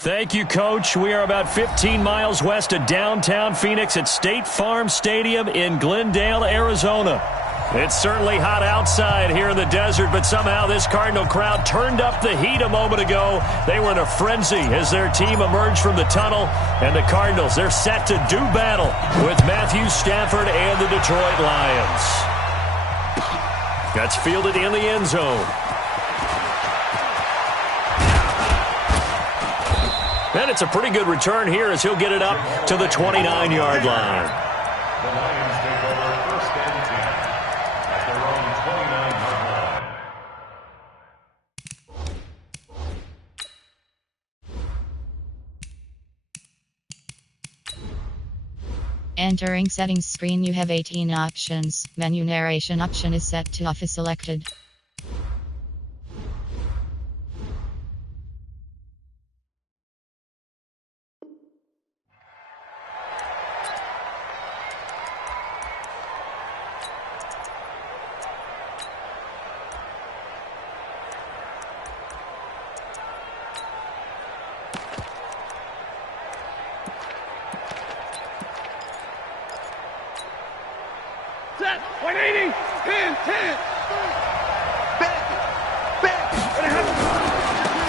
Thank you, Coach. We are about 15 miles west of downtown Phoenix at State Farm Stadium in Glendale, Arizona. It's certainly hot outside here in the desert, but somehow this Cardinal crowd turned up the heat a moment ago. They were in a frenzy as their team emerged from the tunnel, and the Cardinals, they're set to do battle with Matthew Stafford and the Detroit Lions. That's fielded in the end zone. And it's a pretty good return here as he'll get it up to the 29-yard line. The Lions take over first and 10 at their own 29-yard line. Entering settings screen, you have 18 options. Menu narration option is set to off is selected. Set, 180, 10, 10.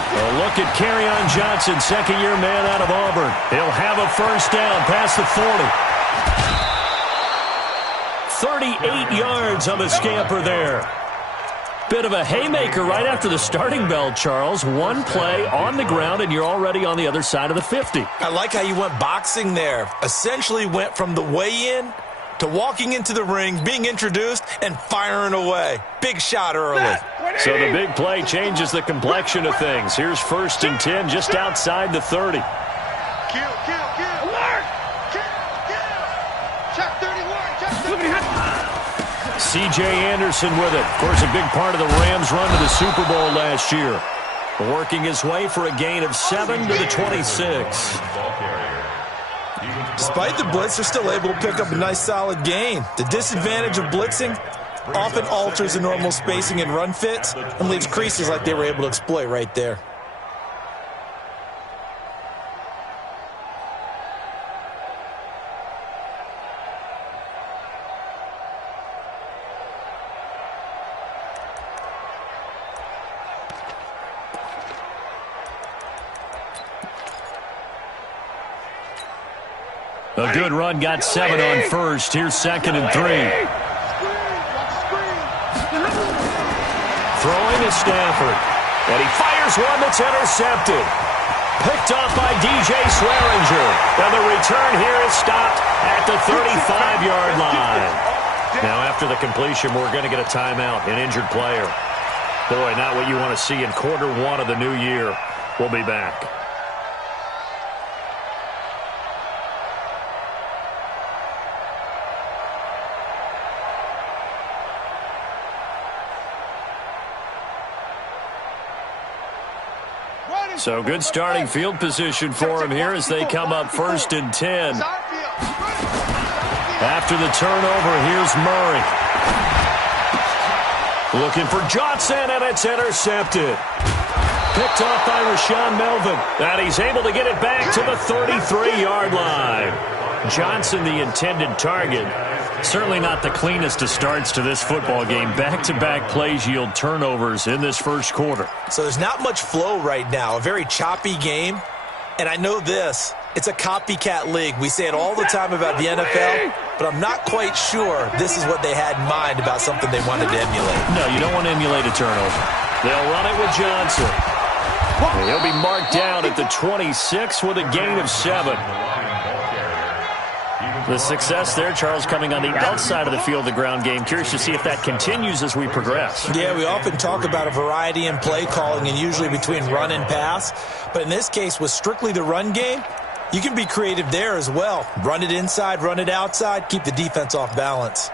A look at Kerryon Johnson, second-year man out of Auburn. He'll have a first down past the 40. 38 yards on the scamper there. Bit of a haymaker right after the starting bell, Charles. One play on the ground, and you're already on the other side of the 50. I like how you went boxing there. Essentially went from the weigh-in to walking into the ring, being introduced, and firing away. Big shot early. So the big play changes the complexion of things. Here's first and 10 just outside the 30. Alert! Check 31, check 31. C.J. Anderson with it. Of course, a big part of the Rams' run to the Super Bowl last year. Working his way for a gain of 7 to the 26. Despite the blitz, they're still able to pick up a nice, solid gain. The disadvantage of blitzing often alters the normal spacing and run fits and leaves creases like they were able to exploit right there. A good run, got 7 on first. Here's second and 3. Throwing to Stafford. And he fires one that's intercepted. Picked off by DJ Swearinger. And the return here is stopped at the 35-yard line. Now, after the completion, we're going to get a timeout, an injured player. Boy, not what you want to see in quarter one of the new year. We'll be back. So good starting field position for him here as they come up first and 10. After the turnover, here's Murray. Looking for Johnson, and it's intercepted. Picked off by Rashaan Melvin. And he's able to get it back to the 33-yard line. Johnson, the intended target. Certainly not the cleanest of starts to this football game. Back-to-back plays yield turnovers in this first quarter. So there's not much flow right now. A very choppy game. And I know this. It's a copycat league. We say it all the time about the NFL, but I'm not quite sure this is what they had in mind about something they wanted to emulate. No, you don't want to emulate a turnover. They'll run it with Johnson. He'll be marked down at the 26 with a gain of 7. The success there, Charles, coming on the outside of the field, the ground game. Curious to see if that continues as we progress. Yeah, we often talk about a variety in play calling and usually between run and pass. But in this case, with strictly the run game, you can be creative there as well. Run it inside, run it outside, keep the defense off balance.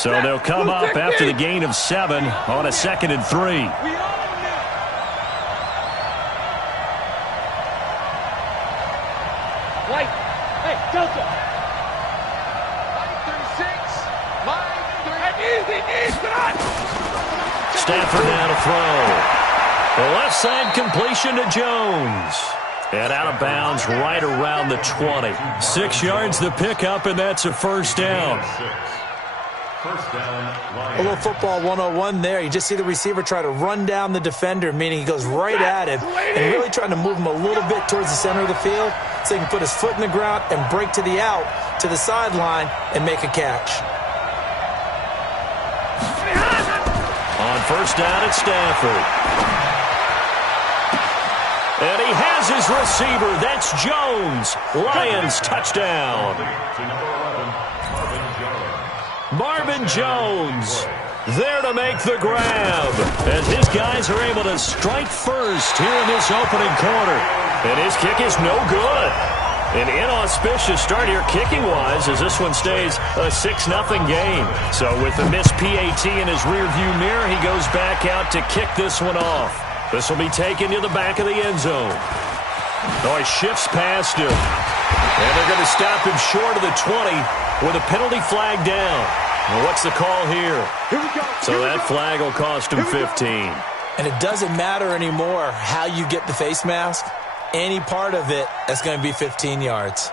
So they'll come up after the gain of 7 on a 2nd and 3. White. Hey, Delta. Line 36. Line 30. Easy. Stafford now to throw. The left side completion to Jones. And out of bounds right around the 20. 6 yards the pickup, and that's a first down. A little football 101 there. You just see the receiver try to run down the defender, meaning he goes right at him and really trying to move him a little bit towards the center of the field so he can put his foot in the ground and break to the out, to the sideline, and make a catch. On first down at Stanford. And he has his receiver. That's Jones. Lions touchdown. Marvin Jones there to make the grab as his guys are able to strike first here in this opening quarter. And his kick is no good. An inauspicious start here kicking-wise as this one stays a 6-0 game. So with the missed PAT in his rearview mirror, he goes back out to kick this one off. This will be taken to the back of the end zone. Oh, he shifts past him. And they're going to stop him short of the 20 with a penalty flag down. Well, what's the call here? So that flag will cost him 15. And it doesn't matter anymore how you get the face mask. Any part of it, that's going to be 15 yards.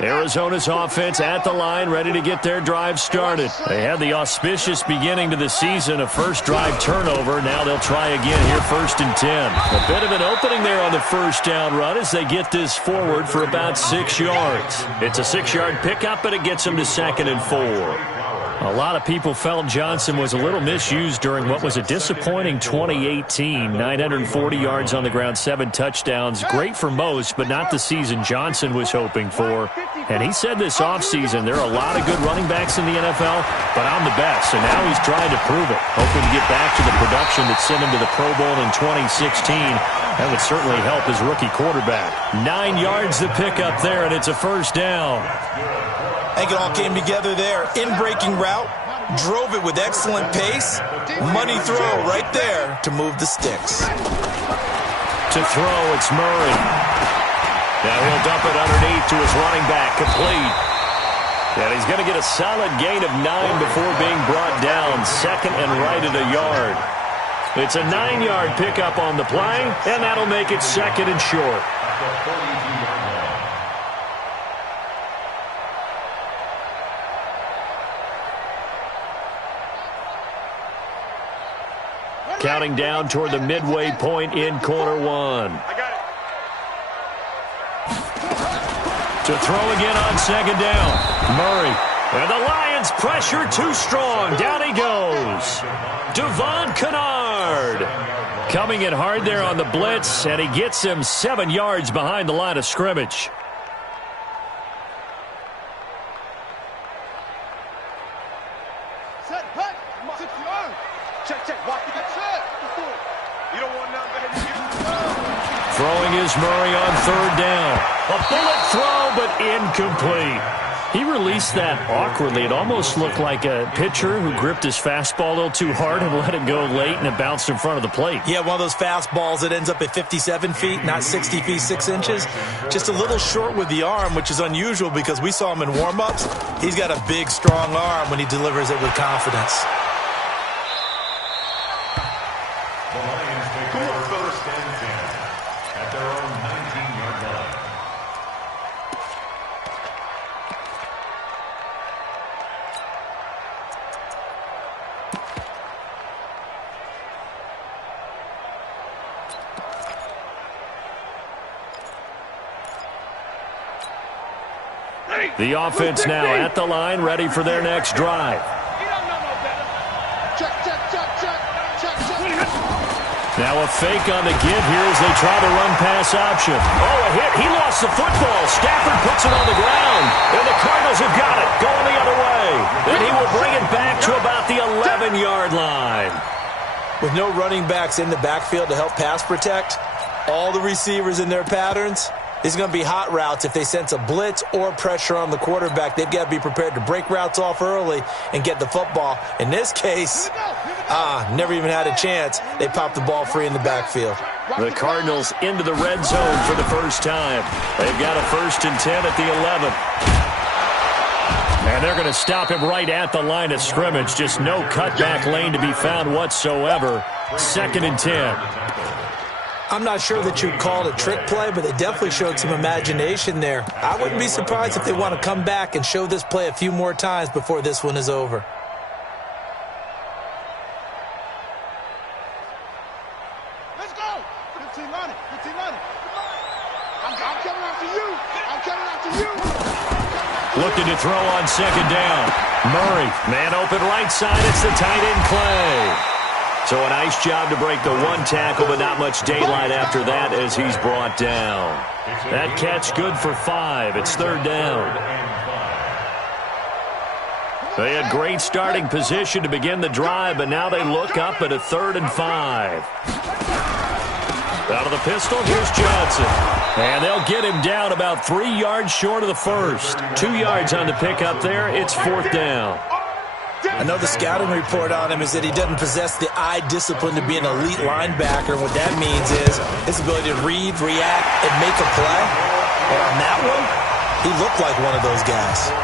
Arizona's offense at the line, ready to get their drive started. They had the auspicious beginning to the season, a first drive turnover. Now they'll try again here, 1st and 10. A bit of an opening there on the first down run as they get this forward for about 6 yards. It's a 6-yard pickup, but it gets them to 2nd and 4. A lot of people felt Johnson was a little misused during what was a disappointing 2018. 940 yards on the ground, 7 touchdowns. Great for most, but not the season Johnson was hoping for. And he said this offseason, there are a lot of good running backs in the NFL, but I'm the best. And now he's trying to prove it, hoping to get back to the production that sent him to the Pro Bowl in 2016. That would certainly help his rookie quarterback. 9 yards to pick up there, and it's a first down. I think it all came together there. In-breaking route, drove it with excellent pace. Money throw right there to move the sticks. To throw, it's Murray. Now he'll dump it underneath to his running back, complete. And he's going to get a solid gain of 9 before being brought down. 2nd and right at a yard. It's a 9-yard pickup on the play, and that'll make it 2nd and short. Counting down toward the midway point in quarter 1. I got it. To throw again on 2nd down. Murray. And the Lions pressure too strong. Down he goes. Devon Kennard. Coming in hard there on the blitz, and he gets him 7 yards behind the line of scrimmage. Set, hut. 6 yards. Check. Watch the get set. You don't want nothing better than you. Throwing is Murray on 3rd down. A bullet throw, but incomplete. He released that awkwardly. It almost looked like a pitcher who gripped his fastball a little too hard and let it go late, and it bounced in front of the plate. Yeah, one of those fastballs that ends up at 57 feet, not 60 feet, 6 inches. Just a little short with the arm, which is unusual because we saw him in warm-ups. He's got a big, strong arm when he delivers it with confidence. The Lions take over 1st and 10 at their own 19-yard line. The offense now at the line, ready for their next drive. You don't know no better. Check. Now a fake on the give here as they try to run pass option. Oh, a hit. He lost the football. Stafford puts it on the ground. And the Cardinals have got it. Going the other way. And he will bring it back to about the 11-yard line. With no running backs in the backfield to help pass protect, all the receivers in their patterns, these are going to be hot routes. If they sense a blitz or pressure on the quarterback, they've got to be prepared to break routes off early and get the football. In this case, never even had a chance. They popped the ball free in the backfield. The Cardinals into the red zone for the first time. They've got a 1st and 10 at the 11. And they're going to stop him right at the line of scrimmage. Just no cutback lane to be found whatsoever. 2nd and 10. I'm not sure that you'd call it a trick play, but they definitely showed some imagination there. I wouldn't be surprised if they want to come back and show this play a few more times before this one is over. Let's go. 15 money. 15 money. I'm coming after you. I'm coming after you. Looking to throw on 2nd down. Murray, man open right side. It's the tight end Clay. So a nice job to break the one tackle, but not much daylight after that as he's brought down. That catch good for 5. It's 3rd down. They had great starting position to begin the drive, but now they look up at a 3rd and 5. Out of the pistol, here's Johnson. And they'll get him down about 3 yards short of the first. 2 yards on the pickup there. It's 4th down. I know the scouting report on him is that he doesn't possess the eye discipline to be an elite linebacker. What that means is his ability to read, react, and make a play. And on that one, he looked like one of those guys.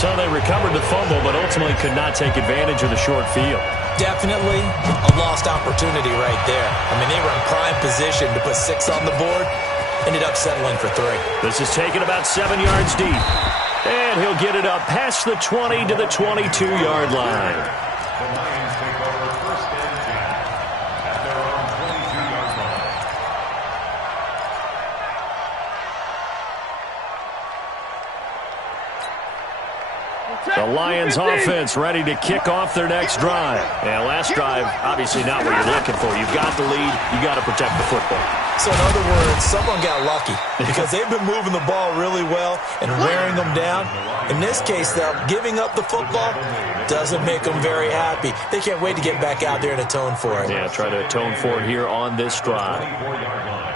So they recovered the fumble, but ultimately could not take advantage of the short field. Definitely a lost opportunity right there. I mean, they were in prime position to put 6 on the board, ended up settling for 3. This is taken about 7 yards deep. And he'll get it up past the 20 to the 22-yard line. The Lions take over 1st and 10 at their own 22-yard line. The Lions offense ready to kick off their next drive. And last drive, obviously not what you're looking for. You've got the lead. You got to protect the football. So in other words, someone got lucky because they've been moving the ball really well and wearing them down. In this case, though, giving up the football doesn't make them very happy. They can't wait to get back out there and atone for it. Yeah, try to atone for it here on this drive. 24-yard line.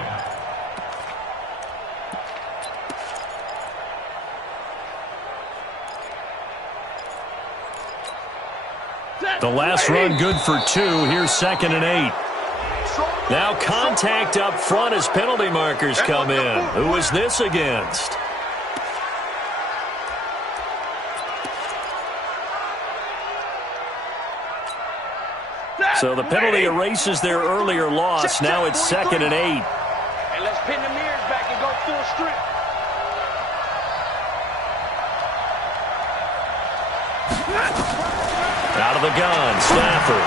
The last run good for 2. Here's 2nd and 8. Now contact up front as penalty markers come in. Who is this against? So the penalty erases their earlier loss. Now it's 2nd and 8. And let's pin the mirrors back and go full strip. Out of the gun, Stafford.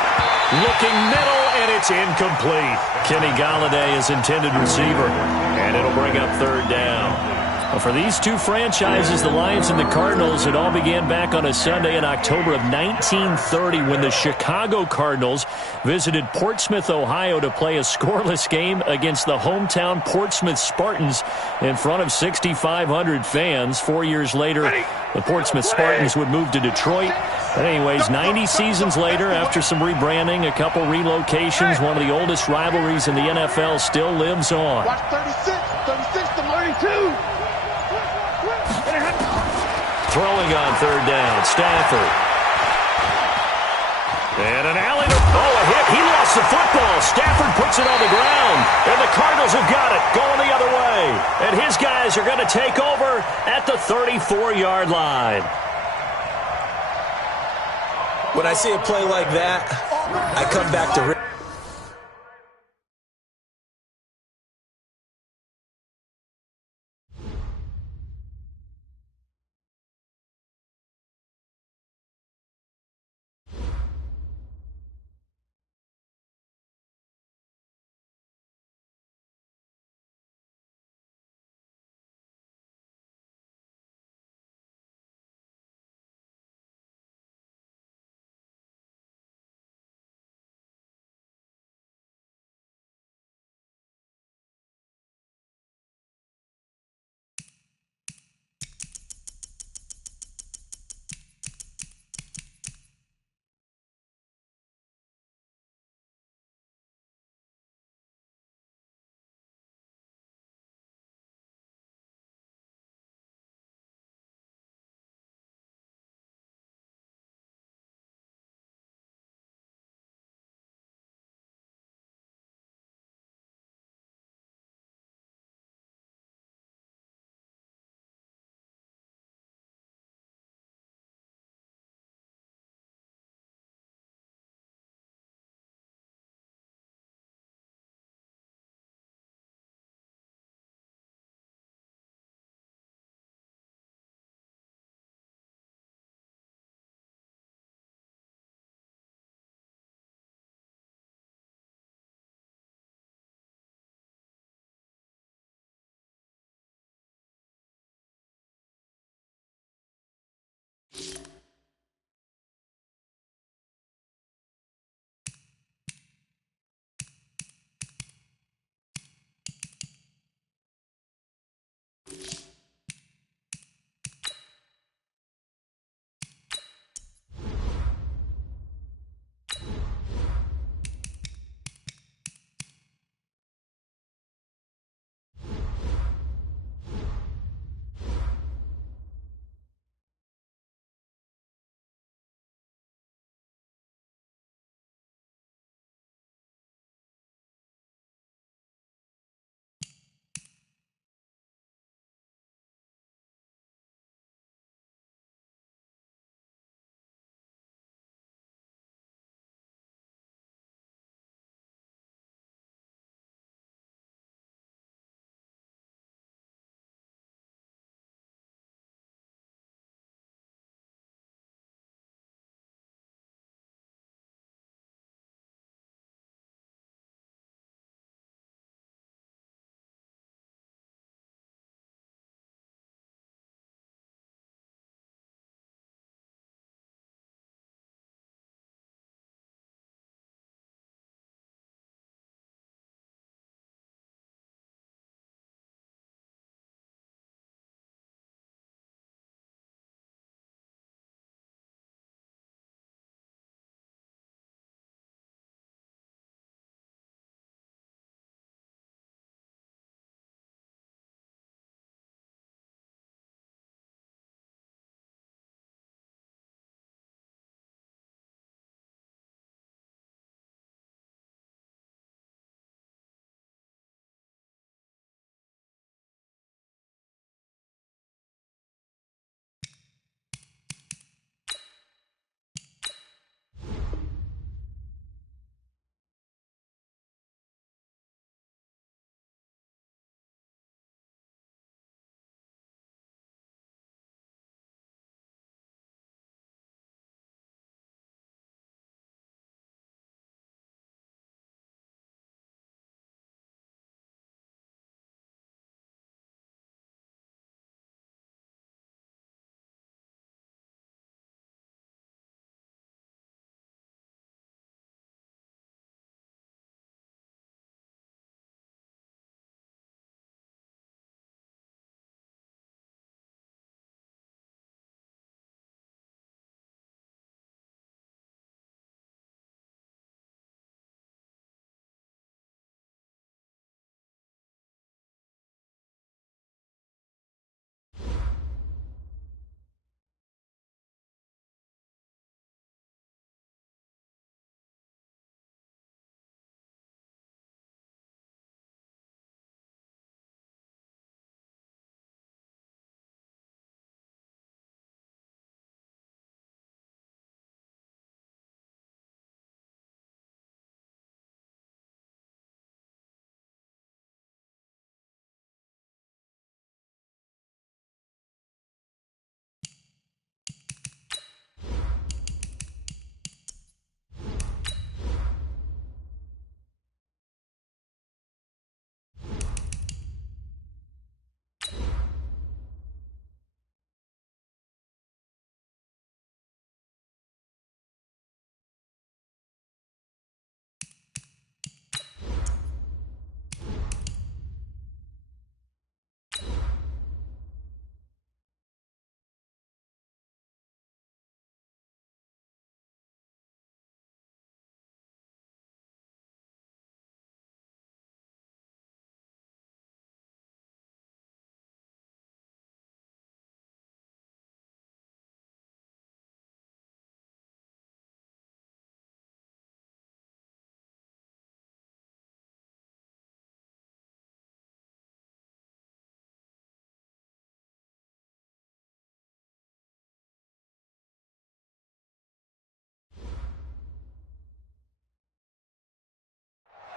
Looking middle, and it's incomplete. Kenny Galladay is intended receiver, and it'll bring up 3rd down. Well, for these two franchises, the Lions and the Cardinals, it all began back on a Sunday in October of 1930 when the Chicago Cardinals visited Portsmouth, Ohio to play a scoreless game against the hometown Portsmouth Spartans in front of 6,500 fans. 4 years later, the Portsmouth Spartans would move to Detroit. But anyways, 90 seasons later, after some rebranding, a couple relocations, one of the oldest rivalries in the NFL still lives on. Watch 36 to 32. Throwing on 3rd down, Stafford. And an alley to, a hit. He lost the football. Stafford puts it on the ground. And the Cardinals have got it, going the other way. And his guys are going to take over at the 34-yard line. When I see a play like that, I come back to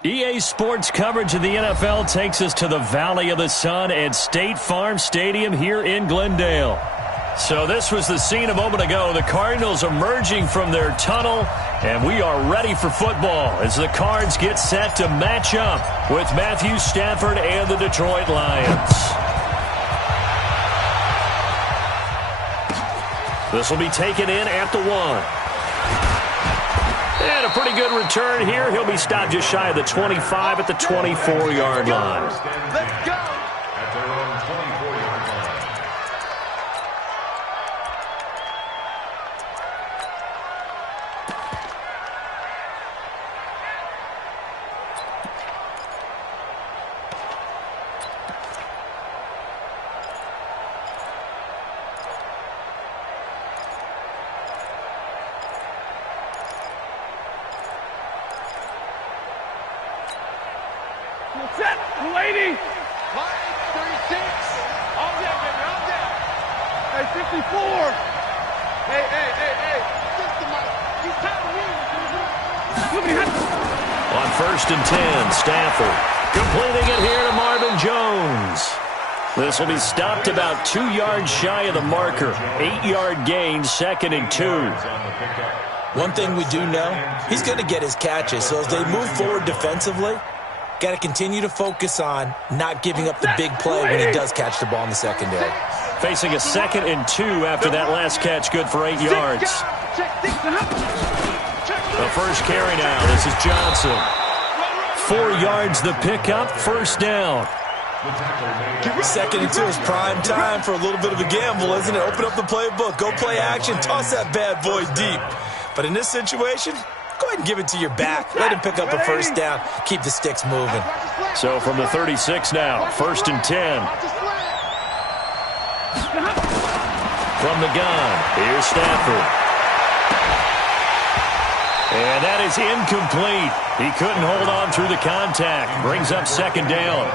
EA Sports coverage of the NFL takes us to the Valley of the Sun at State Farm Stadium here in Glendale. So this was the scene a moment ago. The Cardinals emerging from their tunnel, and we are ready for football as the Cards get set to match up with Matthew Stafford and the Detroit Lions. This will be taken in at the 1. And a pretty good return here. He'll be stopped just shy of the 25 at the 24-yard line. Let's go! At their own 24-yard line. Set, lady. Line 36. All down, baby, all down. Hey, 54. Hey. System, he's tired of me. On 1st and 10, Stafford completing it here to Marvin Jones. This will be stopped about 2 yards shy of the marker. 8-yard gain, 2nd and 2. One thing we do know, he's going to get his catches. So as they move forward defensively, got to continue to focus on not giving up the big play when he does catch the ball in the secondary. Facing a 2nd and 2 after that last catch, good for 8 yards. The first carry now, this is Johnson. 4 yards the pickup, 1st down. 2nd and 2 is prime time for a little bit of a gamble, isn't it? Open up the playbook, go play action, toss that bad boy deep. But in this situation, go ahead and give it to your back. Let him pick up a 1st down. Keep the sticks moving. So from the 36 now, 1st and 10. From the gun, here's Stafford. And that is incomplete. He couldn't hold on through the contact. Brings up 2nd down.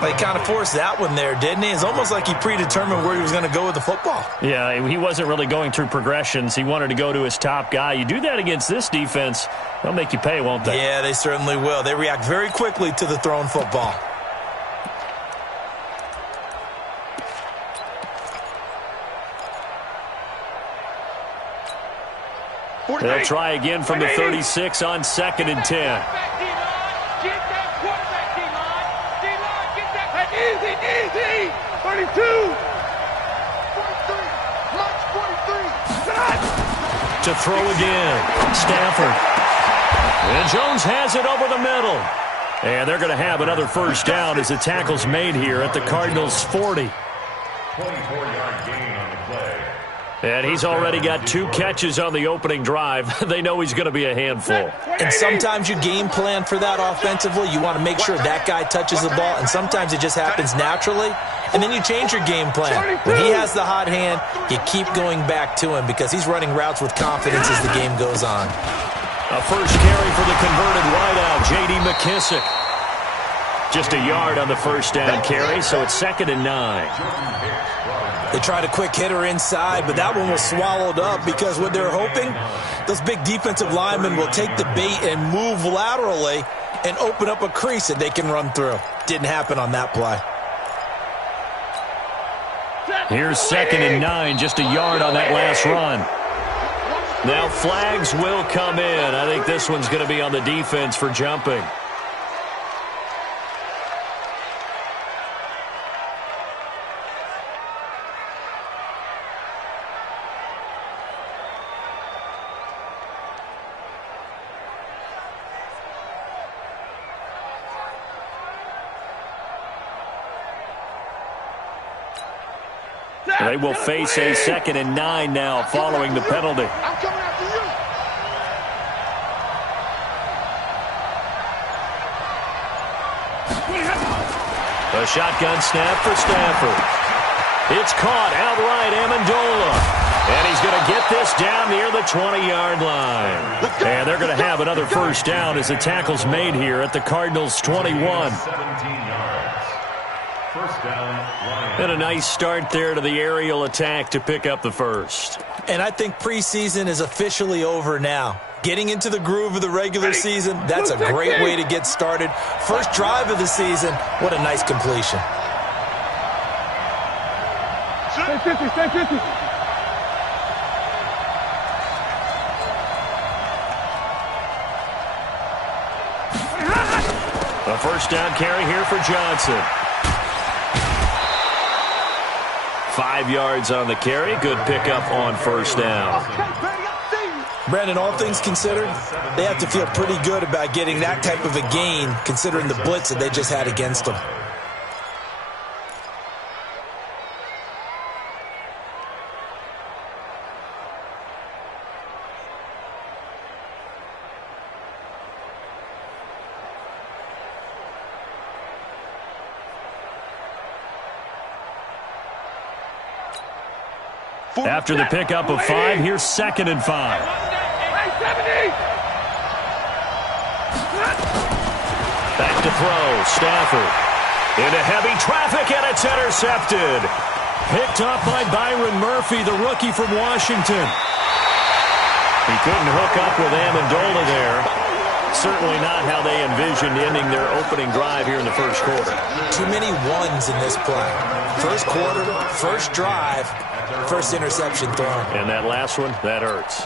Well, he kind of forced that one there, didn't he? It's almost like he predetermined where he was going to go with the football. Yeah, he wasn't really going through progressions. He wanted to go to his top guy. You do that against this defense, they'll make you pay, won't they? Yeah, they certainly will. They react very quickly to the thrown football. They'll try again from the 36 on 2nd and 10. Easy. 32. 43. March 43. To throw again, Stafford. And Jones has it over the middle. And they're going to have another 1st down as the tackle's made here at the Cardinals' 40. 24-yard gain on the play. And he's already got 2 catches on the opening drive. They know he's going to be a handful. And sometimes you game plan for that offensively. You want to make sure that guy touches the ball, and sometimes it just happens naturally. And then you change your game plan. When he has the hot hand, you keep going back to him because he's running routes with confidence as the game goes on. A first carry for the converted wideout, J.D. McKissick. Just a yard on the 1st down carry, so it's 2nd and 9. They tried a quick hitter inside, but that one was swallowed up because what they're hoping, those big defensive linemen will take the bait and move laterally and open up a crease that they can run through. Didn't happen on that play. Here's 2nd and 9, just a yard on that last run. Now flags will come in. I think this one's going to be on the defense for jumping. They will face a 2nd and 9 now following the penalty. I'm coming after you. A shotgun snap for Stafford. It's caught outright, Amendola. And he's going to get this down near the 20-yard line. And they're going to have another 1st down as the tackle's made here at the Cardinals' 21. 17 yards. 1st down, Lions. And a nice start there to the aerial attack to pick up the 1st. And I think preseason is officially over now. Getting into the groove of the regular season, that's a great way to get started. First drive of the season, what a nice completion. Stay 50, stay 50. A first down carry here for Johnson. 5 yards on the carry. Good pickup on first down. Brandon, all things considered, they have to feel pretty good about getting that type of a gain considering the blitz that they just had against them. After the pickup of 5, here's 2nd and 5. Back to throw. Stafford. Into heavy traffic, and it's intercepted. Picked up by Byron Murphy, the rookie from Washington. He couldn't hook up with Amendola there. Certainly not how they envisioned ending their opening drive here in the first quarter. Too many ones in this play. First quarter, first drive, first interception thrown. And that last one, that hurts.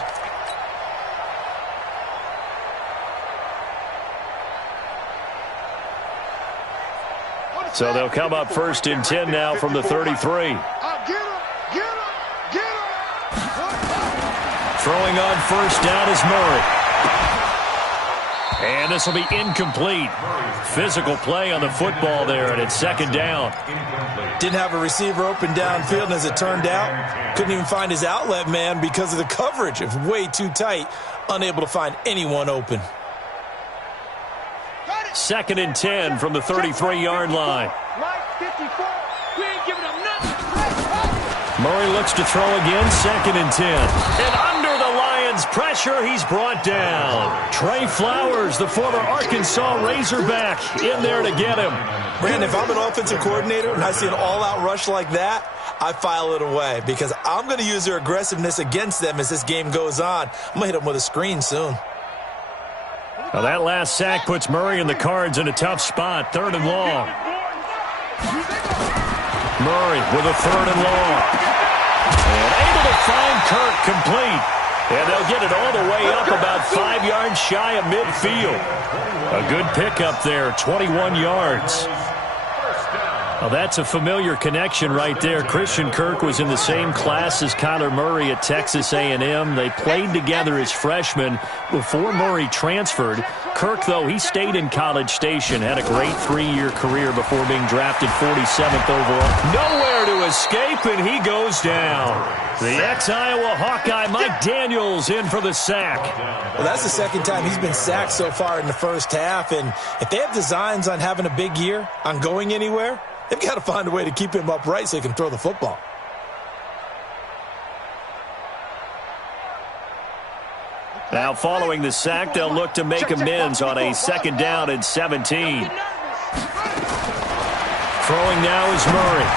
So they'll come up 1st and 10 now from the 33. Throwing on first down is Murray. And this will be incomplete. Physical play on the football there, and it's 2nd down. Didn't have a receiver open downfield, and as it turned out, couldn't even find his outlet man because of the coverage. It was way too tight, unable to find anyone open. 2nd and 10 from the 33-yard line. Murray looks to throw again, 2nd and 10. And under the Lions' pressure, he's brought down. Trey Flowers, the former Arkansas Razorback, in there to get him. Brandon, if I'm an offensive coordinator and I see an all-out rush like that, I file it away because I'm going to use their aggressiveness against them as this game goes on. I'm going to hit them with a screen soon. Now that last sack puts Murray and the Cards in a tough spot, 3rd and long. Murray with a 3rd and long. And able to find Kirk complete. And they'll get it all the way up about 5 yards shy of midfield. A good pickup there, 21 yards. Well, that's a familiar connection right there. Christian Kirk was in the same class as Kyler Murray at Texas A&M. They played together as freshmen before Murray transferred. Kirk, though, he stayed in College Station, had a great 3-year career before being drafted 47th overall. Nowhere to escape, and he goes down. The ex-Iowa Hawkeye Mike Daniels in for the sack. Well, that's the 2nd time he's been sacked so far in the first half, and if they have designs on having a big year, on going anywhere, they've got to find a way to keep him upright so he can throw the football. Now following the sack, they'll look to make amends on a 2nd down and 17. Throwing now is Murray.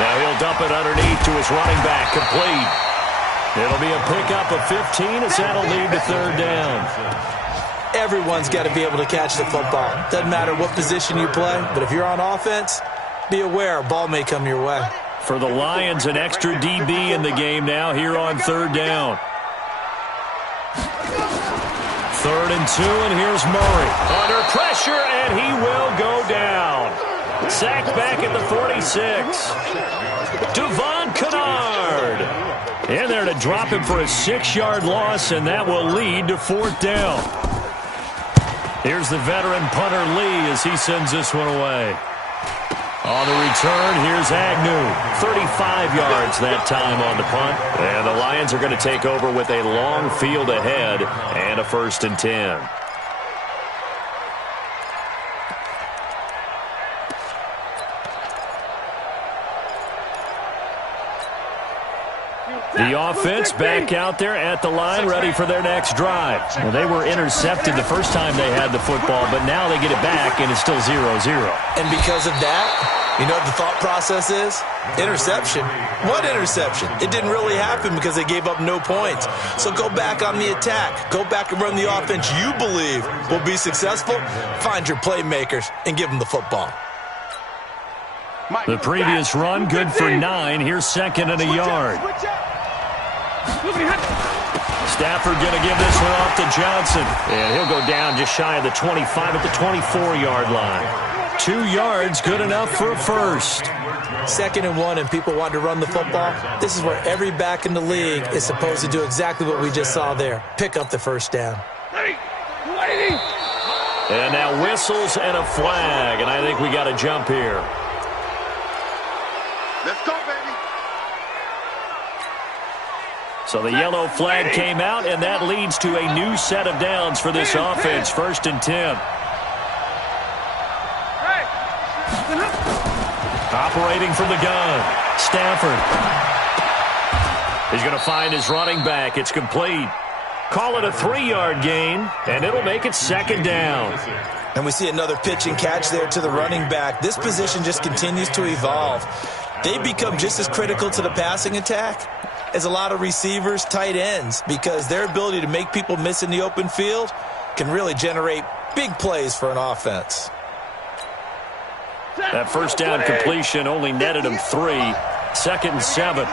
Now he'll dump it underneath to his running back, complete. It'll be a pickup of 15 as that'll lead to 3rd down. Everyone's got to be able to catch the football. Doesn't matter what position you play, but if you're on offense, be aware a ball may come your way. For the Lions, an extra DB in the game now here on 3rd down. 3rd and 2, and here's Murray. Under pressure, and he will go down. Sacked back at the 46. Devon Kennard. In there to drop him for a 6-yard loss, and that will lead to 4th down. Here's the veteran punter Lee as he sends this one away. On the return, here's Agnew. 35 yards that time on the punt. And the Lions are going to take over with a long field ahead and a 1st and 10. The offense back out there at the line, ready for their next drive. Well, they were intercepted the first time they had the football, but now they get it back, and it's still 0-0. And because of that, you know what the thought process is? Interception. What interception? It didn't really happen because they gave up no points. So go back on the attack. Go back and run the offense you believe will be successful. Find your playmakers and give them the football. The previous run, good for 9. Here's second and a yard. Stafford going to give this one off to Johnson. And he'll go down just shy of the 25 at the 24-yard line. 2 yards, good enough for a first. 2nd and 1 and people want to run the football. This is where every back in the league is supposed to do exactly what we just saw there. Pick up the first down. And now whistles and a flag, and I think we got a jump here. Let's go, baby. So the yellow flag came out, and that leads to a new set of downs for this offense. 1st and 10. Operating from the gun, Stafford. He's going to find his running back. It's complete. Call it a 3-yard gain, and it'll make it 2nd down. And we see another pitch and catch there to the running back. This position just continues to evolve. They become just as critical to the passing attack as a lot of receivers, tight ends, because their ability to make people miss in the open field can really generate big plays for an offense. That first down completion only netted him 3. 2nd and 7.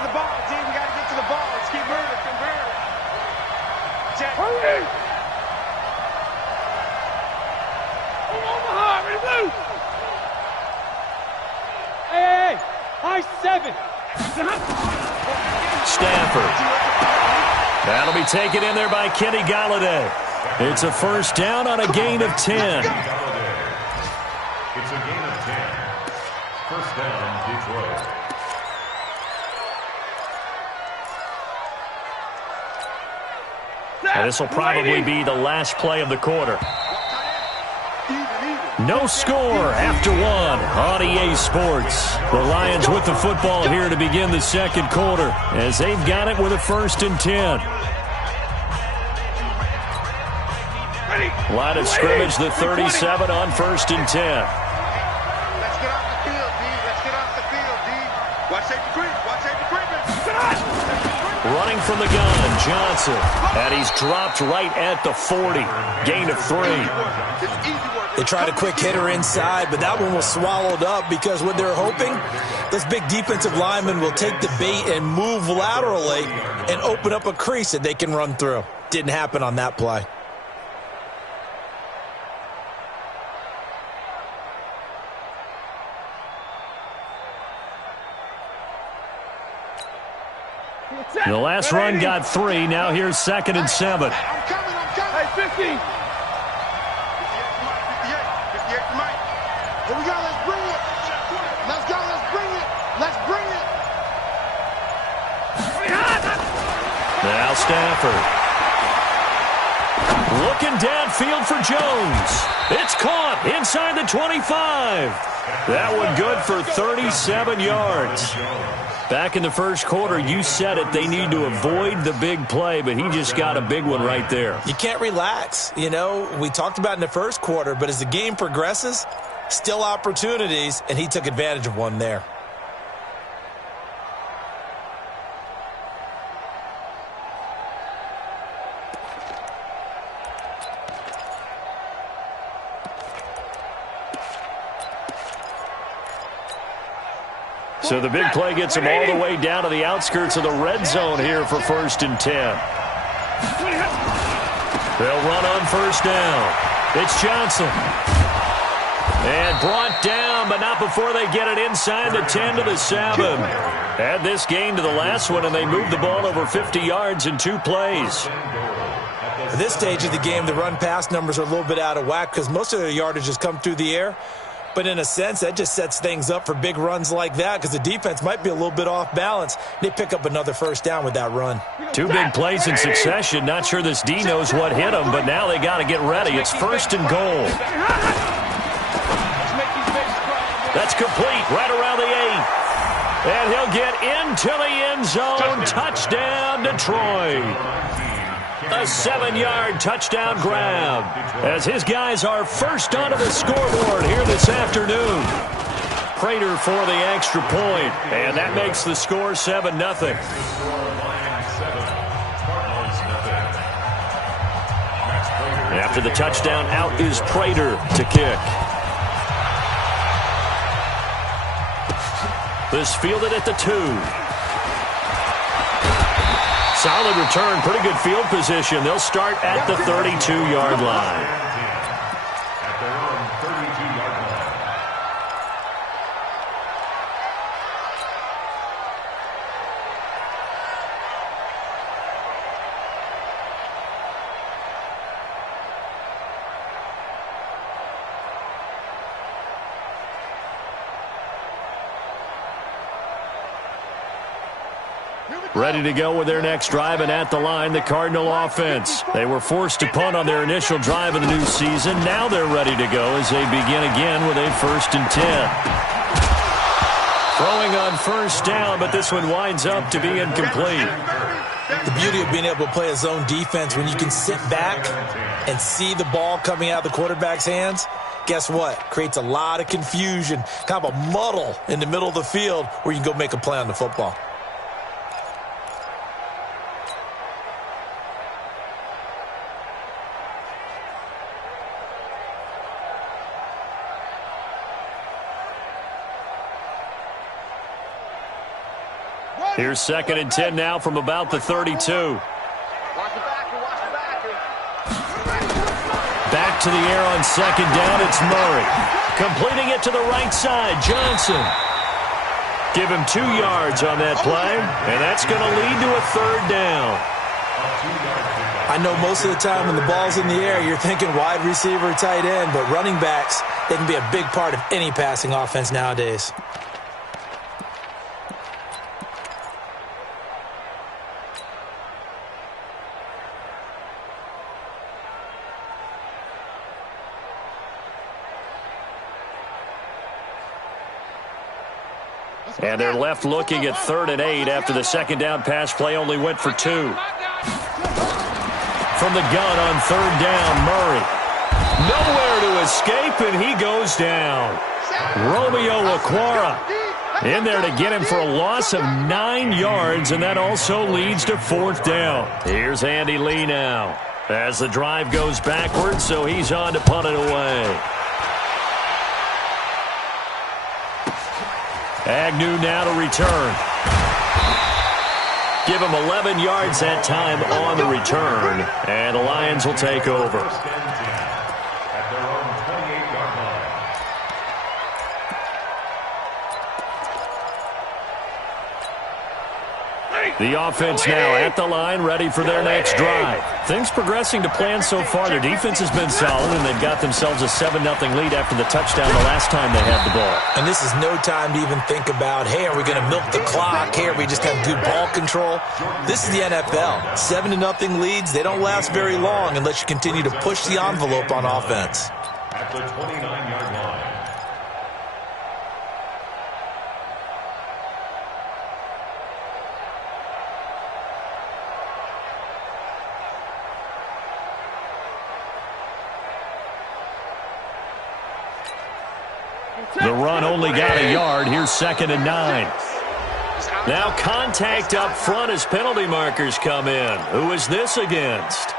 Hey, high 7. Stafford. That'll be taken in there by Kenny Golladay. It's a first down on a gain of 10. It's a gain of 10. First down, Detroit. And this will probably be the last play of the quarter. No score after 1 on EA Sports. The Lions with the football here to begin the 2nd quarter as they've got it with a 1st and 10. Line of scrimmage, the 37 on 1st and 10. Let's get off the field, D. Let's get off the field, D. Watch safety creep. Watch safety creeping. Running from the gun, Johnson. And he's dropped right at the 40. Gain of 3. It's easy work. They tried a quick hitter inside, but that one was swallowed up because what they're hoping, this big defensive lineman will take the bait and move laterally and open up a crease that they can run through. Didn't happen on that play. The last run got 3. Now here's 2nd and 7. I'm coming. Hey, 50. 58, Mike. Here we go. Let's bring it. Let's go. Let's bring it. Let's bring it. Now Stafford. Looking downfield for Jones. It's caught inside the 25. That one good for 37 yards. Back in the first quarter, you said it, they need to avoid the big play, but he just got a big one right there. You can't relax. You know, we talked about in the first quarter, but as the game progresses, still opportunities, and he took advantage of one there. So the big play gets him all the way down to the outskirts of the red zone here for 1st and 10. They'll run on 1st down. It's Johnson. And brought down, but not before they get it inside the 10 to the 7. Add this gain to the last one, and they moved the ball over 50 yards in 2 plays. At this stage of the game, the run-pass numbers are a little bit out of whack because most of their yardage has come through the air. But in a sense, that just sets things up for big runs like that because the defense might be a little bit off balance. They pick up another first down with that run. 2 big plays in succession. Not sure this D knows what hit them, but now they got to get ready. It's 1st and goal. That's complete right around the 8. And he'll get into the end zone. Touchdown, Detroit. A 7-yard touchdown grab as his guys are first onto the scoreboard here this afternoon. Prater for the extra point, and that makes the score 7-0. After the touchdown, out is Prater to kick. This fielded at the 2. Solid return, pretty good field position. They'll start at the 32-yard line. At their own 32-yard line. Ready to go with their next drive, and at the line, the Cardinal offense. They were forced to punt on their initial drive of the new season. Now they're ready to go as they begin again with a 1st and 10. Throwing on first down, but this one winds up to be incomplete. The beauty of being able to play a zone defense when you can sit back and see the ball coming out of the quarterback's hands, guess what? Creates a lot of confusion, kind of a muddle in the middle of the field where you can go make a play on the football. Here's 2nd and 10 now from about the 32. Watch the backer, watch the backer. Back to the air on 2nd down, it's Murray. Completing it to the right side, Johnson. Give him 2 yards on that play, and that's going to lead to a 3rd down. I know most of the time when the ball's in the air, you're thinking wide receiver, tight end, but running backs, they can be a big part of any passing offense nowadays. And they're left looking at 3rd and 8 after the 2nd down pass play only went for 2. From the gun on 3rd down, Murray. Nowhere to escape, and he goes down. Romeo Okwara in there to get him for a loss of 9 yards, and that also leads to 4th down. Here's Andy Lee now as the drive goes backwards, so he's on to punt it away. Agnew now to return. Give him 11 yards that time on the return, and the Lions will take over. At their own 28-yard line. The offense now at the line, ready for their next drive. Things progressing to plan so far. Their defense has been solid, and they've got themselves a 7-0 lead after the touchdown the last time they had the ball. And this is no time to even think about, hey, are we going to milk the clock? Hey, are we just going to do ball control? This is the NFL. 7-0 leads, they don't last very long unless you continue to push the envelope on offense. At the 29-yard line. The run only got a yard. Here's 2nd and 9. Now contact up front as penalty markers come in. Who is this against?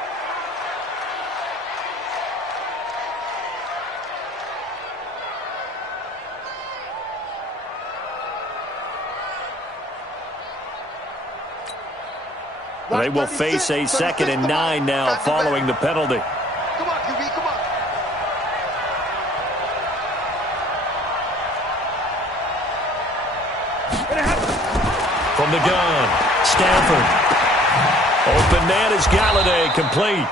They will face a 2nd and 9 now following the penalty. Come on, QB, come on. From the gun, Stafford. Open man is Galladay, complete.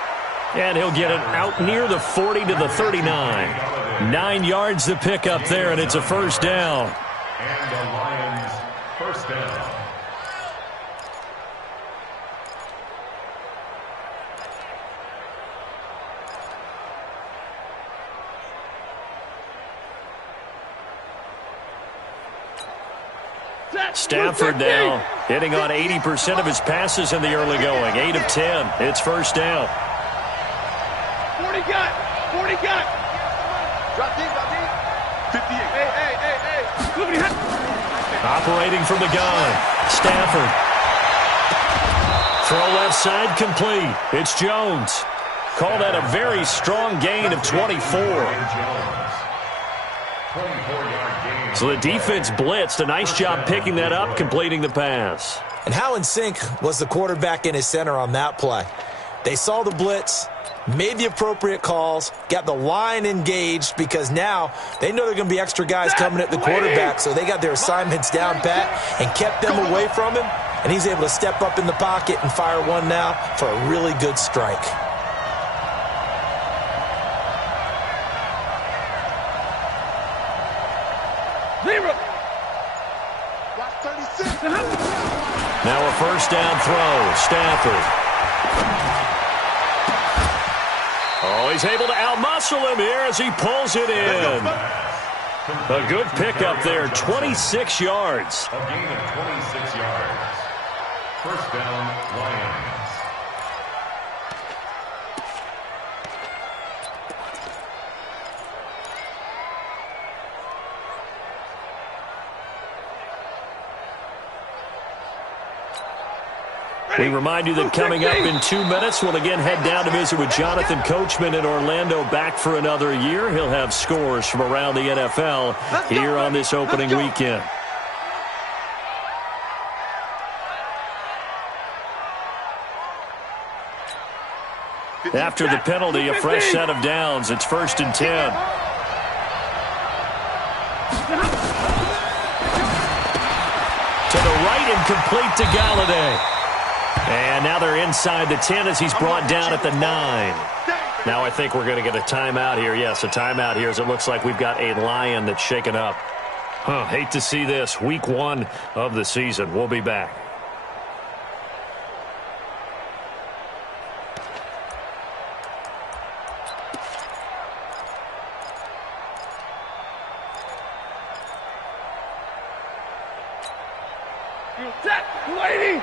And he'll get it out near the 40 to the 39. 9 yards to pick up there, and it's a 1st down. And the Lions' 1st down. Stafford now hitting on 80% of his passes in the early going. 8 of 10. It's first down. 40 got. 40 got. Drop deep, drop deep. 58. Hey. Operating from the gun. Stafford. Throw left side complete. It's Jones. Call that a very strong gain of 24. So the defense blitzed. A nice job picking that up, completing the pass. And how in sync was the quarterback and his center on that play? They saw the blitz, made the appropriate calls, got the line engaged because now they know there are going to be extra guys coming at the quarterback, so they got their assignments down pat and kept them away from him, and he's able to step up in the pocket and fire one now for a really good strike. Now a first down throw. Stafford. Oh, he's able to outmuscle him here as he pulls it in. A good pickup there, 26 yards. A gain of 26 yards. First down, Lions. We remind you that coming up in 2 minutes, we'll again head down to visit with Jonathan Coachman in Orlando, back for another year. He'll have scores from around the NFL here on this opening weekend. After the penalty, a fresh set of downs. It's 1st and 10. To the right and complete to Galladay. And now they're inside the 10 as he's brought down at the 9. Now I think we're going to get a timeout here. Yes, a timeout here as it looks like we've got a Lion that's shaken up. Hate to see this. Week 1 of the season. We'll be back. Lady!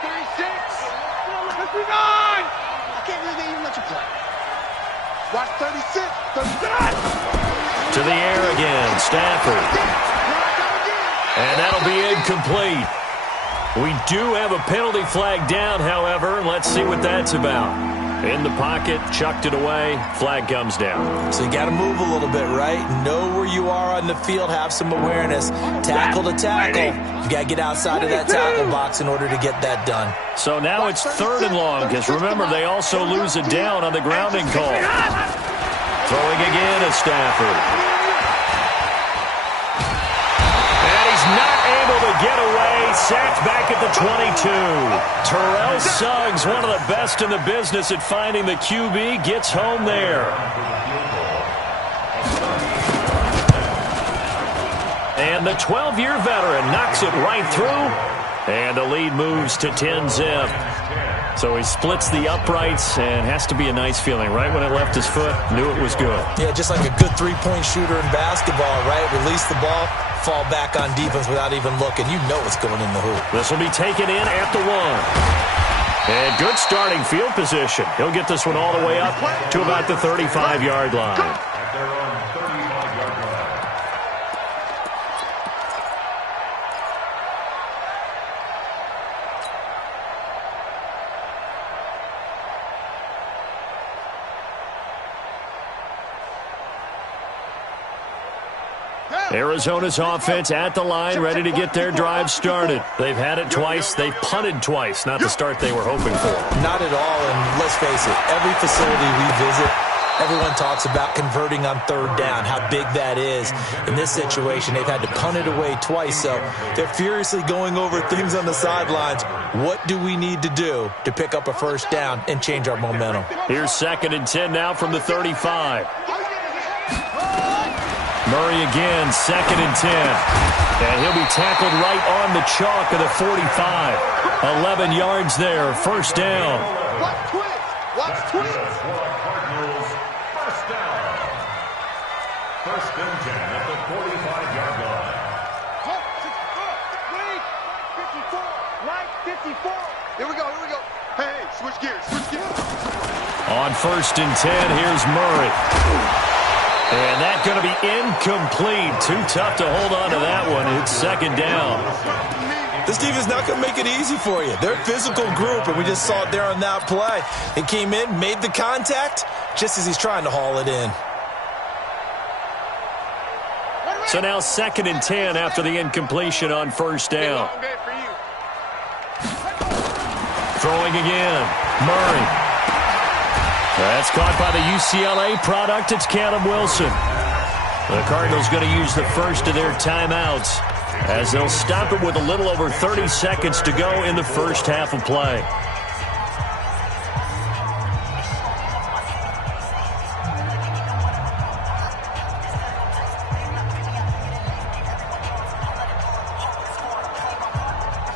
36. 59! I can't believe they even let you play. Watch 36. 39. To the air again. Stafford. And that'll be incomplete. We do have a penalty flag down, however. Let's see what that's about. In the pocket, chucked it away, flag comes down. So you got to move a little bit, right? Know where you are on the field, have some awareness. Tackle to tackle. You got to get outside of that tackle box in order to get that done. So now it's 3rd and long, because remember, they also lose a down on the grounding call. Throwing again is Stafford. Not able to get away. Sacked back at the 22. Terrell Suggs, one of the best in the business at finding the QB, gets home there. And the 12-year veteran knocks it right through. And the lead moves to 10-zip. So he splits the uprights, and has to be a nice feeling. Right when it left his foot, knew it was good. Yeah, just like a good three-point shooter in basketball, right? Release the ball, fall back on defense without even looking. You know it's going in the hoop. This will be taken in at the 1. And good starting field position. He'll get this one all the way up to about the 35-yard line. At their own 35-yard line. Arizona's offense at the line, ready to get their drive started. They've had it twice. They've punted twice. Not the start they were hoping for. Not at all, and let's face it, every facility we visit, everyone talks about converting on 3rd down, how big that is. In this situation, they've had to punt it away twice, so they're furiously going over things on the sidelines. What do we need to do to pick up a 1st down and change our momentum? Here's 2nd and 10 now from the 35. Murray again, 2nd and 10. And he'll be tackled right on the chalk of the 45. 11 yards there, 1st down. Watch twins. Watch twins. Cardinals, first down. 1st and 10 at the 45-yard line. 1st and 10. Here's Murray. And that's going to be incomplete. Too tough to hold on to that one. It's 2nd down. This defense is not going to make it easy for you. They're a physical group, and we just saw it there on that play. He came in, made the contact, just as he's trying to haul it in. So now 2nd and 10 after the incompletion on 1st down. Throwing again. Murray. That's caught by the UCLA product. It's Caleb Wilson. The Cardinals going to use the first of their timeouts as they'll stop it with a little over 30 seconds to go in the first half of play.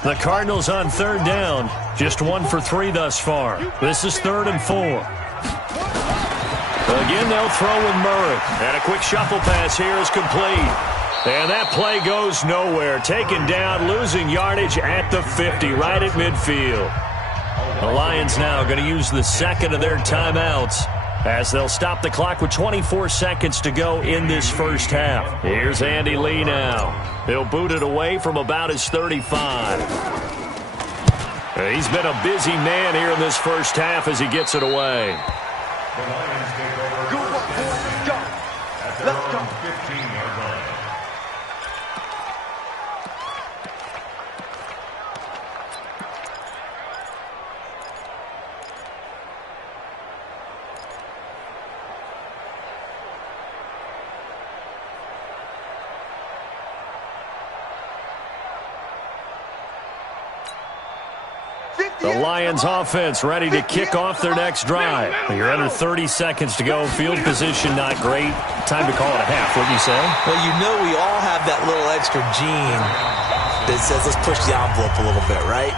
The Cardinals on 3rd down. Just 1 for 3 thus far. This is 3rd and 4. Again, they'll throw with Murray. And a quick shuffle pass here is complete. And that play goes nowhere. Taken down, losing yardage at the 50, right at midfield. The Lions now going to use the 2nd of their timeouts as they'll stop the clock with 24 seconds to go in this first half. Here's Andy Lee now. He'll boot it away from about his 35. He's been a busy man here in this first half as he gets it away. The Lions take over. Go, boys, go. At their own 15-yard line. The Lions offense ready to kick off their next drive. You're under 30 seconds to go. Field position not great. Time to call it a half, wouldn't you say? Well, you know we all have that little extra gene that says let's push the envelope a little bit, right?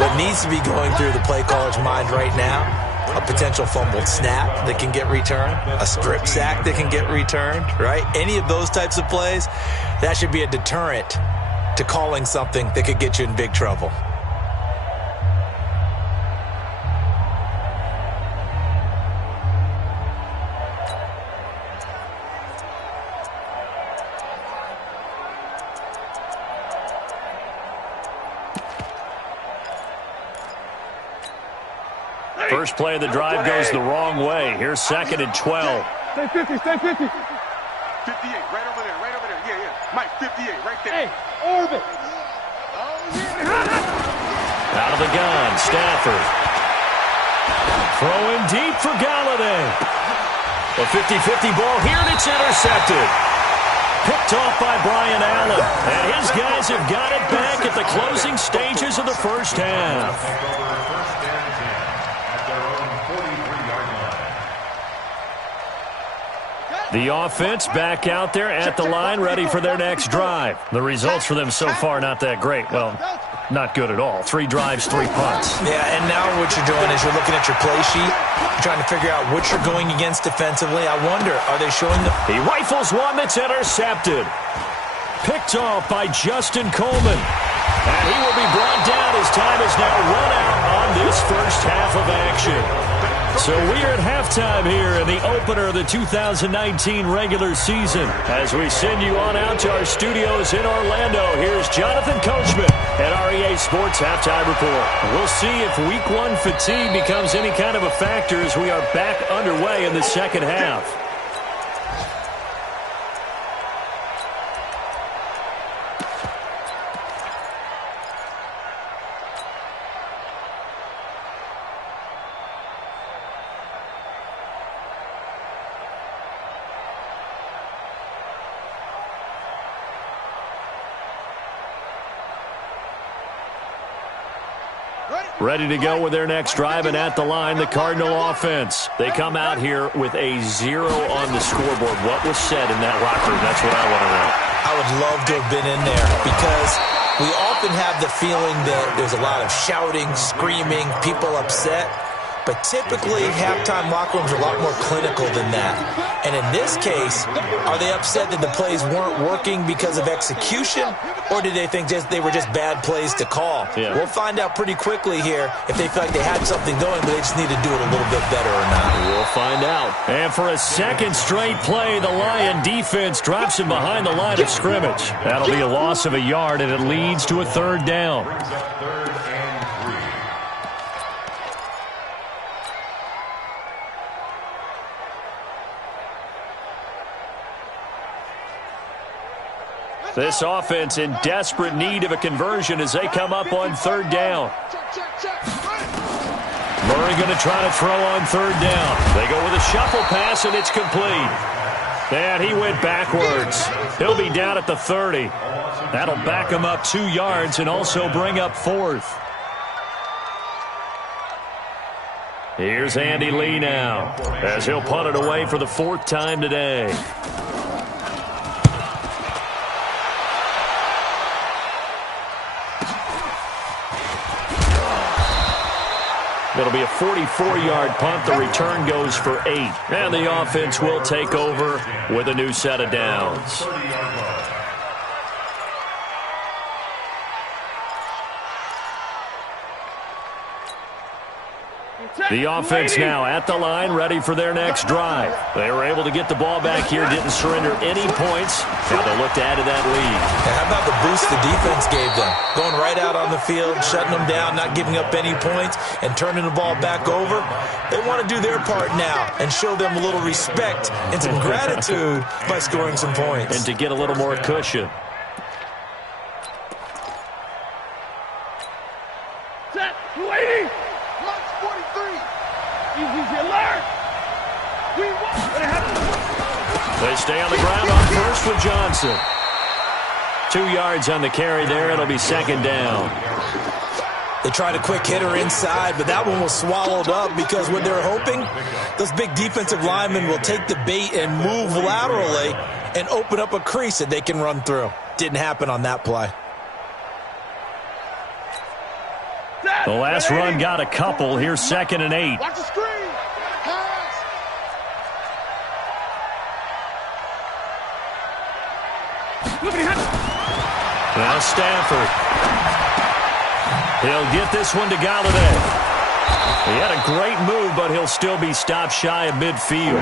What needs to be going through the play caller's mind right now, a potential fumbled snap that can get returned, a strip sack that can get returned, right? Any of those types of plays, that should be a deterrent to calling something that could get you in big trouble. First play of the drive goes the wrong way. Here's 2nd and 12. Stay 50, stay 50. 58, right over there, right over there. Yeah, yeah. Mike, 58, right there. Hey, orbit. Out of the gun, Stafford. Throwing deep for Galladay. A 50-50 ball here, and it's intercepted. Picked off by Brian Allen. And his guys have got it back at the closing stages of the first half. The offense back out there at the line, ready for their next drive. The results for them so far not that great. Well, not good at all. 3 drives, 3 punts. Yeah, and now what you're doing is you're looking at your play sheet. You're trying to figure out what you're going against defensively. I wonder, are they showing the... He rifles one that's intercepted. Picked off by Justin Coleman. And he will be brought down. His time is now run out on this first half of action. So we are at halftime here in the opener of the 2019 regular season. As we send you on out to our studios in Orlando, here's Jonathan Coachman at REA Sports Halftime Report. We'll see if Week 1 fatigue becomes any kind of a factor as we are back underway in the second half. Ready to go with their next drive, and at the line, the Cardinal offense. They come out here with a 0 on the scoreboard. What was said in that locker room? That's what I want to know. I would love to have been in there because we often have the feeling that there's a lot of shouting, screaming, people upset. but typically halftime locker rooms are a lot more clinical than that. And in this case, are they upset that the plays weren't working because of execution, or did they think they were just bad plays to call? Yeah. We'll find out pretty quickly here if they feel like they had something going, but they just need to do it a little bit better or not. We'll find out. And for a second straight play, the Lion defense drops him behind the line of scrimmage. That'll be a loss of a yard, and it leads to a third down. Brings up 3rd and 3. This offense in desperate need of a conversion as they come up on 3rd down. Murray going to try to throw on 3rd down. They go with a shuffle pass, and it's complete. And he went backwards. He'll be down at the 30. That'll back him up 2 yards and also bring up 4th. Here's Andy Lee now as he'll punt it away for the 4th time today. It'll be a 44-yard punt. The return goes for 8. And the offense will take over with a new set of downs. The offense now at the line, ready for their next drive. They were able to get the ball back here, didn't surrender any points. Now they'll look to add to that lead. Now, how about the boost the defense gave them? Going right out on the field, shutting them down, not giving up any points, and turning the ball back over. They want to do their part now and show them a little respect and some gratitude by scoring some points. And to get a little more cushion. Set, 280. They stay on the ground on first with Johnson. 2 yards on the carry there. It'll be 2nd down. They tried a quick hitter inside, but that one was swallowed up because what they're hoping, those big defensive linemen will take the bait and move laterally and open up a crease that they can run through. Didn't happen on that play. The last run got a couple. Here's 2nd and 8. Watch the screen. Pass. Now Stafford. He'll get this one to Galladay. He had a great move, but he'll still be stopped shy of midfield.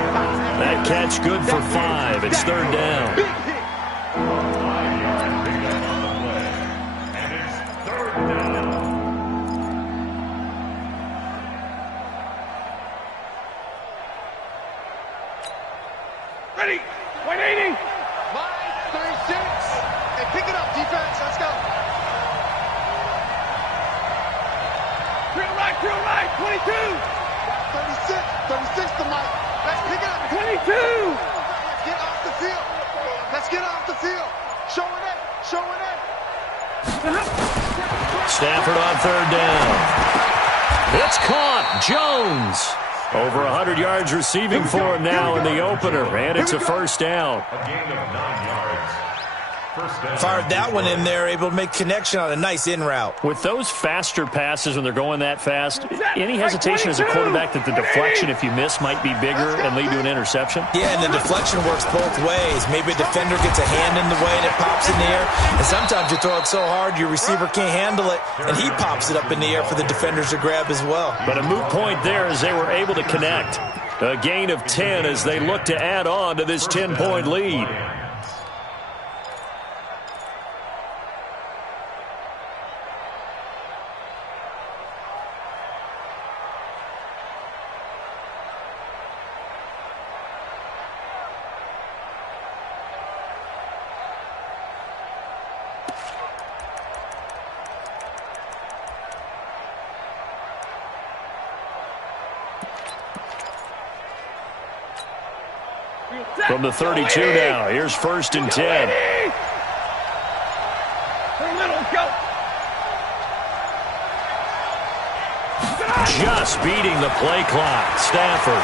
That catch good for 5. It's 3rd down. Ready, 180. Line 36. Hey, pick it up, defense. Let's go. Drill right, 22. 36. 36 to Mike. Let's pick it up. 22. Let's get off the field. Let's get off the field. Showing it. Showing it. Stafford on 3rd down. It's caught. Jones. Over 100 yards receiving for him now in the opener, and it's a 1st down. A gain of 9 yards. 1st down. Fired that one in there, able to make connection on a nice in route. With those faster passes when they're going that fast, any hesitation as a quarterback that the deflection, if you miss, might be bigger and lead to an interception? Yeah, and the deflection works both ways. Maybe a defender gets a hand in the way and it pops in the air. And sometimes you throw it so hard your receiver can't handle it, and he pops it up in the air for the defenders to grab as well. But a moot point there as they were able to connect. A gain of 10 as they look to add on to this 10-point lead. From the 32 now, here's 1st and 10. Just beating the play clock. Stafford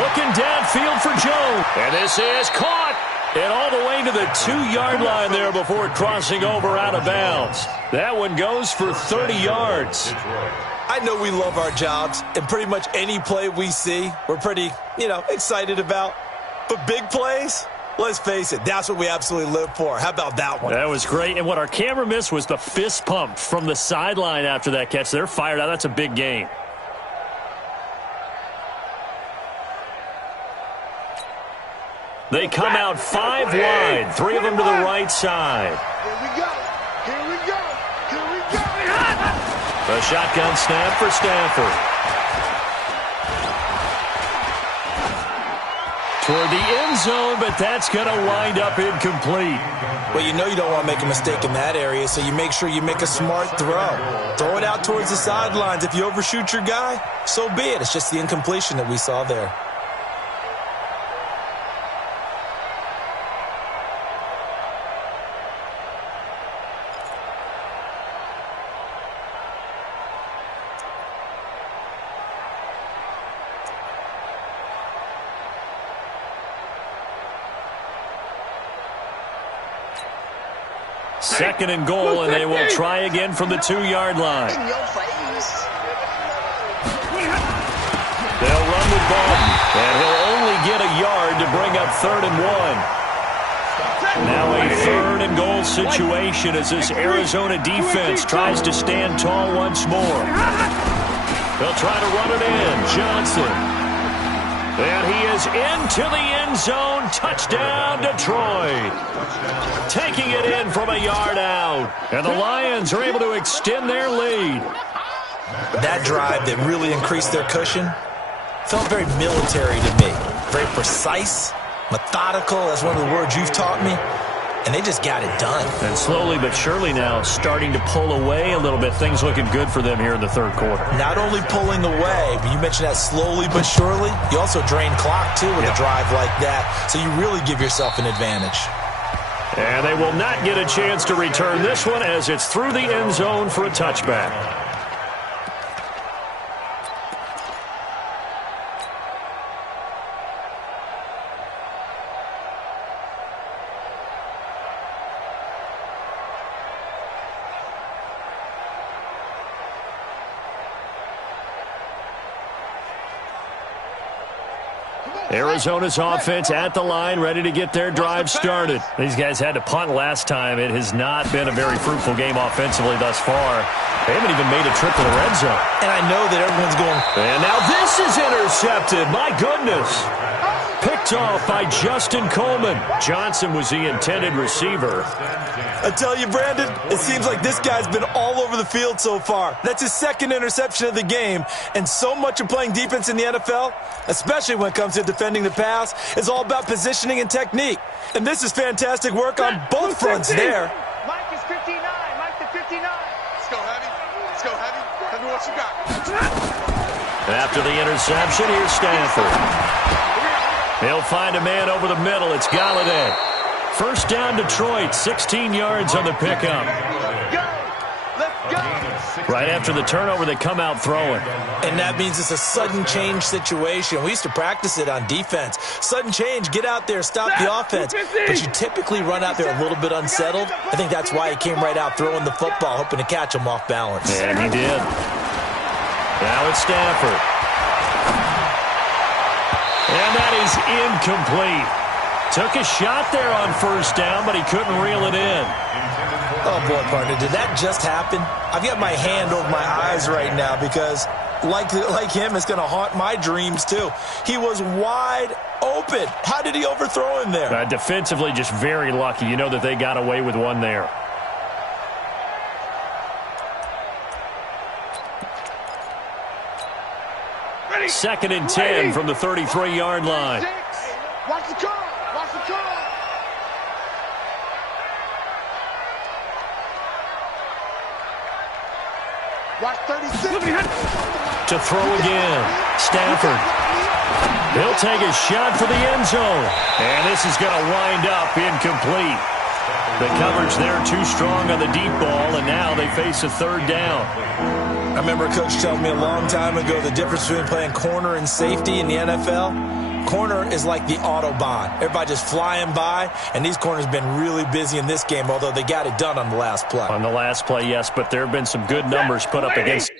looking downfield for Jones. And this is caught. And all the way to the 2-yard line there before crossing over out of bounds. That one goes for 30 yards. I I know we love our jobs, and pretty much any play we see, we're pretty, excited about. But big plays, let's face it, that's what we absolutely live for. How about that one? That was great. And what our camera missed was the fist pump from the sideline after that catch. They're fired out. That's a big game. They come out 5 wide, 3 of them to the right side. Here we go. Here we go. Here we go. The shotgun snap for Stafford. Toward the end zone, but that's going to wind up incomplete. Well, you don't want to make a mistake in that area, so you make sure you make a smart throw. Throw it out towards the sidelines. If you overshoot your guy, so be it. It's just the incompletion that we saw there. Second and goal, and they will try again from the 2-yard line. In your face. They'll run with Baldwin, and he'll only get a yard to bring up 3rd and 1. Now a 3rd and goal situation as this Arizona defense tries to stand tall once more. They'll try to run it in. Johnson. And he is into the end zone. Touchdown, Detroit. Taking it in from a yard out. And the Lions are able to extend their lead. That drive that really increased their cushion felt very military to me. Very precise, methodical. That's one of the words you've taught me. And they just got it done. And slowly but surely now starting to pull away a little bit. Things looking good for them here in the 3rd quarter. Not only pulling away, but you mentioned that slowly but surely. You also drain clock, too, with a drive like that. So you really give yourself an advantage. And they will not get a chance to return this one as it's through the end zone for a touchback. Arizona's offense at the line, ready to get their drive started. These guys had to punt last time. It has not been a very fruitful game offensively thus far. They haven't even made a trip to the red zone. And I know that everyone's going... And now this is intercepted. My goodness. Picked off by Justin Coleman. Johnson was the intended receiver. I tell you, Brandon, it seems like this guy's been all over the field so far. That's his 2nd interception of the game. And so much of playing defense in the NFL, especially when it comes to defending the pass, is all about positioning and technique. And this is fantastic work on both fronts there. Mike is 59. Mike the 59. Let's go, Heavy. Let's go, Heavy. Tell me what you got. After the interception, here's Stafford. He'll find a man over the middle. It's Galladay. First down, Detroit. 16 yards on the pickup. Go. Let's go. Right after the turnover, they come out throwing. And that means it's a sudden change situation. We used to practice it on defense. Sudden change, get out there, stop the offense. But you typically run out there a little bit unsettled. I think that's why he came right out throwing the football, hoping to catch him off balance. And he did. Now it's Stafford. And that is incomplete. Took a shot there on first down, but he couldn't reel it in. Oh, boy, partner, did that just happen? I've got my hand over my eyes right now because, like him, it's going to haunt my dreams, too. He was wide open. How did he overthrow him there? Defensively, just very lucky. You know that they got away with one there. Ready. 2nd and 10 from the 33-yard line. Watch the curl. Watch the curl. Watch 36. To throw again. Stafford. He'll take a shot for the end zone. And this is going to wind up incomplete. The coverage there too strong on the deep ball, and now they face a 3rd down. I remember a coach telling me a long time ago the difference between playing corner and safety in the NFL. Corner is like the Autobahn. Everybody just flying by, and these corners have been really busy in this game, although they got it done on the last play. On the last play, yes, but there have been some good numbers put up against